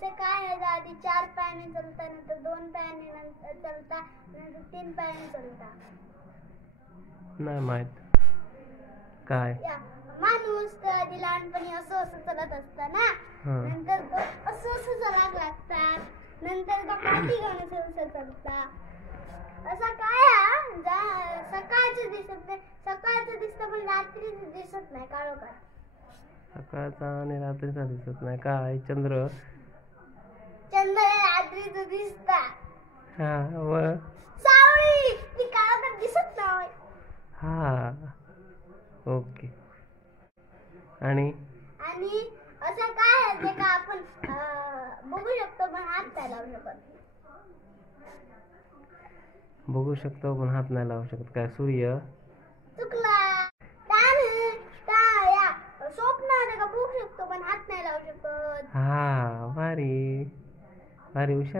असे काय आहे आधी 4 पायाने चालता, नंतर 2 पायाने चालता, नंतर 3 पायाने चालता? नाही माहित काय. माणूस तर आधी लहानपणी असं असं चालत असता ना, नंतर तो असं असं चालायला लागतात, नंतर तो काठी घेऊन असं असं चालता. असं काय सकाळचं दिसत नाही, सकाळचं दिसतं पण रात्रीचं दिसत नाही. काळोखात सकाळचा आणि रात्रीचा दिसत नाही. काय चंद्र चंद्र रात्रीचं दिसता. हा व सावळी ती काळोखात दिसत नाही. हा ओके. आणि असं काय आहे जे का आपण बघू शकतो पण हात नाही लावू शकत? बघू शकतो पण हात नाही लावू शकत. काय सूर्य? चुकला. स्वप्न का बघू शकतो पण हात नाही लावू शकत. हा भारी भारी हुशार.